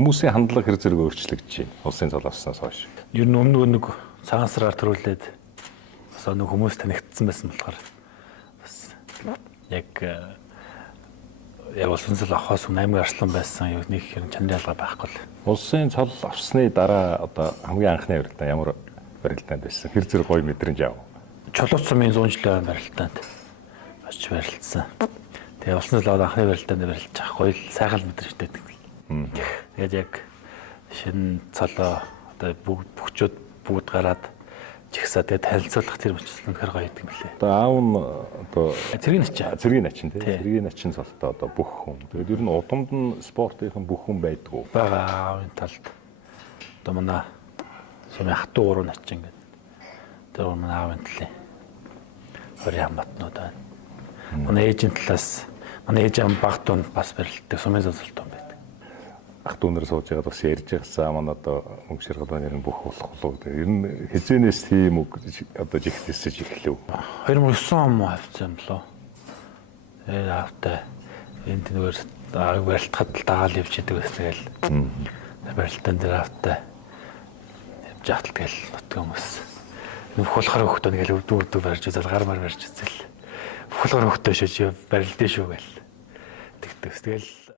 Хүмүүсийн хандлага хэр зэрэг өөрчлөгдөж байна? Улсын цол авснаас хойш. Ер нь өмнө нэг цагаан сараар төрүүлээд бас нэг хүмүүс танигдсан байсан болохоор бас яг улсын цол авахаас өмнө аймаг арслан байсан юу нэг хэрэг чанарын ялгаа байхгүй л. Улсын цол авсны дараа одоо хамгийн анхны барилдаа ямар барилдаанд байсан? Хэр зэрэг гоё мэдрэмж авав? Чулууц сумын 100 жилийн барилдаанд очиж барилдсан. Тэгээ улсын цол анхны барилдаанд барилж авах гоё сайхан мэдрэмжтэй байдаг. Тэгээд яг шинэ цолоо одоо бүгчүүд бүгд гараад чигсаа тэгээд танилцуулах тэр мөчсөн үнэхээр гоё гэдэг юм лээ. Одоо аав нь одоо цэргийн начин. Цэргийн начин тийм. Цэргийн начин цолтой одоо бүх хүн. Тэгээд ер нь удамд нь спортынхан бүх хүн байдгүй. Бага аавын талд одоо манай сумын хатуу гурван начин гэдэг. Тэр манай аавын талын хорийн хамаатнууд байна. Манай ээжийн талаас манай ээж ам баг тунд бас барилддаг сумын зөвлөлтөн байдаг. Ах дүүнэр сууж байгаад бас ярьж байгсан манай одоо мөнгө ширгалбаны нэр нь бүх болох болов. Ер нь хизэнээс тийм үг одоо жигтэсэж эхлэв. 2009 он авсан юм болоо. Автай энд нэгээр барилдахад дагаал явж идэг бас тэгэл. Барилтан дээр автай явж ахтал тэгэл нутгийн хүмүүс. Бүх болохоор хөхтөө нэгэл өвдөө барьж үзэл гар мар барьж үзэл. Бүх болохоор хөхтөө шиж барилдээ шүү гэл. Тэгтээс тэгэл